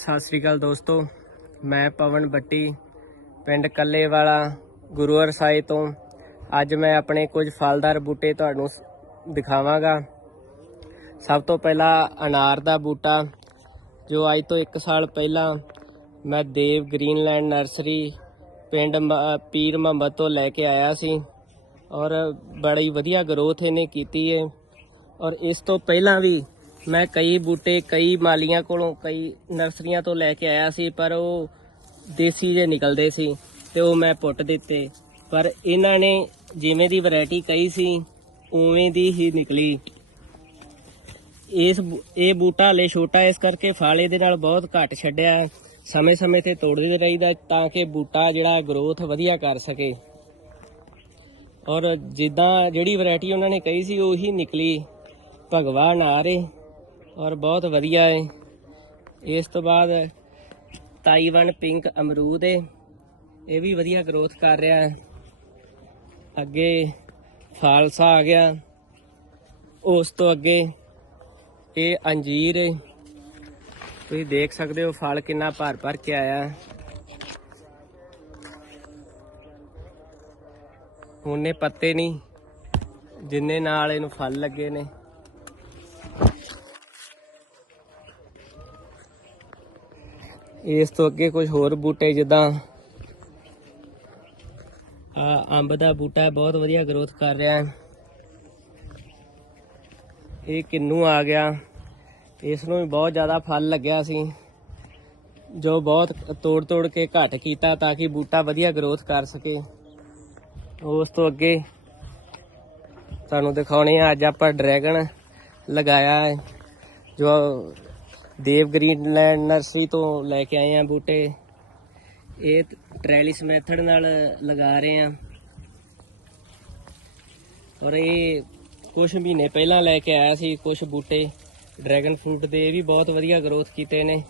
ਸਤਿ ਸ੍ਰੀ ਅਕਾਲ ਦੋਸਤੋ। ਮੈਂ ਪਵਨ ਬੱਟੀ, ਪਿੰਡ ਕੱਲੇ ਵਾਲਾ ਗੁਰੂਵਰ ਸਾਈ ਤੋਂ। ਅੱਜ ਮੈਂ ਆਪਣੇ ਕੁਝ ਫਲਦਾਰ ਬੂਟੇ ਤੁਹਾਨੂੰ ਦਿਖਾਵਾਂਗਾ। ਸਭ ਤੋਂ ਪਹਿਲਾਂ ਅਨਾਰ ਦਾ ਬੂਟਾ, ਜੋ ਅੱਜ ਤੋਂ 1 ਸਾਲ ਪਹਿਲਾਂ ਮੈਂ ਦੇਵ ਗ੍ਰੀਨਲੈਂਡ ਨਰਸਰੀ ਪਿੰਡ ਮ- ਪੀਰ ਮੁਹੰਮਦ ਤੋਂ ਲੈ ਕੇ ਆਇਆ ਸੀ ਔਰ ਬੜੀ ਵਧੀਆ ਗਰੋਥ ਇਹਨੇ ਕੀਤੀ ਹੈ ਔਰ ਇਸ ਤੋਂ ਪਹਿਲਾਂ ਵੀ ਮੈਂ ਕਈ ਬੂਟੇ, ਕਈ ਮਾਲੀਆਂ ਕੋਲੋਂ, ਕਈ ਨਰਸਰੀਆਂ ਤੋਂ ਲੈ ਕੇ ਆਇਆ ਸੀ, ਪਰ ਉਹ ਦੇਸੀ ਜੇ ਨਿਕਲਦੇ ਸੀ ਤੇ ਉਹ ਮੈਂ ਪੁੱਟ ਦਿੱਤੇ। ਪਰ ਇਹਨਾਂ ਨੇ ਜਿਵੇਂ ਦੀ ਵੈਰਾਈਟੀ ਕਹੀ ਸੀ, ਉਵੇਂ ਦੀ ਹੀ ਨਿਕਲੀ। ਇਸ ਬੂ- ਇਹ ਬੂਟਾ ਹਲੇ ਛੋਟਾ, ਇਸ ਕਰਕੇ ਫਾਲੇ ਦੇ ਨਾਲ ਬਹੁਤ ਘੱਟ ਛੱਡਿਆ। ਸਮੇਂ-ਸਮੇਂ ਤੇ ਤੋੜਦੇ ਰਹੀਦਾ, ਤਾਂ ਕਿ ਬੂਟਾ ਜਿਹੜਾ ਗਰੋਥ ਵਧੀਆ ਕਰ ਸਕੇ। ਔਰ ਜਿੱਦਾਂ ਜਿਹੜੀ ਵੈਰਾਈਟੀ ਉਹਨਾਂ ਨੇ ਕਹੀ ਸੀ, ਉਹੀ ਨਿਕਲੀ। ਭਗਵਾ ਅਨਾਰ ਏ ਔਰ ਬਹੁਤ ਵਧੀਆ ਏ। ਇਸ ਤੋਂ ਬਾਅਦ ਤਾਈਵਾਨ ਪਿੰਕ ਅਮਰੂਦ ਏ। ਇਹ ਵੀ ਵਧੀਆ ਗਰੋਥ ਕਰ ਰਿਹਾ ਹੈ। ਅੱਗੇ ਫਾਲਸਾ ਆ ਗਿਆ। ਉਸ ਤੋਂ ਅੱਗੇ ਇਹ ਅੰਜੀਰ ਏ। ਤੁਸੀਂ ਦੇਖ ਸਕਦੇ ਹੋ ਫਲ ਕਿੰਨਾ ਭਰ ਭਰ ਕੇ ਆਇਆ। ਹੈ। ਉਹਨੇ ਪੱਤੇ ਨਹੀਂ, ਜਿੰਨੇ ਨਾਲ ਇਹਨੂੰ ਫਲ ਲੱਗੇ ਨੇ। ਇਸ ਤੋਂ ਅੱਗੇ ਕੁਝ ਹੋਰ ਬੂਟੇ ਜਿੱਦਾਂ, ਆ ਅੰਬ ਦਾ ਬੂਟਾ ਬਹੁਤ ਵਧੀਆ ਗਰੋਥ ਕਰ ਰਿਹਾ। ਹੈ ਇਹ ਕਿੰਨੂ ਆ ਗਿਆ। ਇਸ ਨੂੰ ਵੀ ਬਹੁਤ ਜ਼ਿਆਦਾ ਫਲ ਲੱਗਿਆ ਸੀ। ਜੋ ਬਹੁਤ ਤੋੜ ਤੋੜ ਕੇ ਘੱਟ ਕੀਤਾ ਤਾਂ ਕਿ ਬੂਟਾ ਵਧੀਆ ਗਰੋਥ ਕਰ ਸਕੇ। ਉਸ ਤੋਂ ਅੱਗੇ ਤੁਹਾਨੂੰ ਦਿਖਾਉਣੇ ਆ, ਅੱਜ ਆਪਾਂ ਡਰੈਗਨ ਲਗਾਇਆ ਹੈ, ਜੋ ਦੇਵ ਗ੍ਰੀਨਲੈਂਡ ਨਰਸਰੀ ਤੋਂ ਲੈ ਕੇ ਆਏ ਆ ਬੂਟੇ। ਇਹ ਟ੍ਰੈਲਿਸ ਮੈਥਡ ਨਾਲ ਲਗਾ ਰਹੇ ਆ। ਔਰ ਇਹ ਕੁਝ ਮਹੀਨੇ ਪਹਿਲਾਂ ਲੈ ਕੇ ਆਇਆ ਸੀ ਕੁਝ ਬੂਟੇ। ਡਰੈਗਨ ਫਰੂਟ ਦੇ ਇਹ ਵੀ ਬਹੁਤ ਵਧੀਆ ਗਰੋਥ ਕੀਤੇ ਨੇ।